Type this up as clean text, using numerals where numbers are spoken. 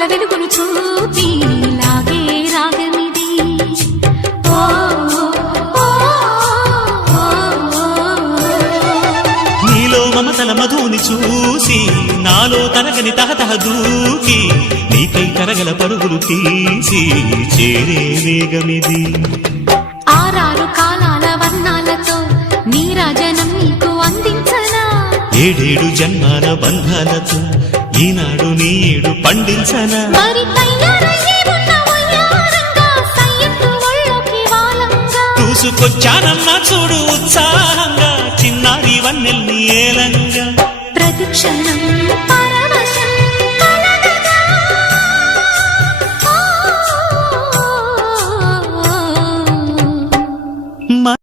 తలపుల వెలుగును చూపి లాగే రాగమిది. నీలో మమతల మధుని చూసి నాలో తరగని తహతహ దూకి నీకై తరగల పరుగులు తీసి చేరే వేగమిది. ఆరారు కాలాల వర్ణాలతో నీరాజనం నీకు అందించనా, ఏడేడు జన్మాల బంధాలతో ఈనాడు నీడు పండించనా. మరి తయారయ్యే ఉన్న వయ్యారంగా సయ్యత్తు ఒళ్ళోకి వాలంగా చూసుకొచ్చానమ్మా చూడు ఉత్సాహంగా చిన్నారి వన్నెల్ని ఏలంగా. ప్రతిక్షణం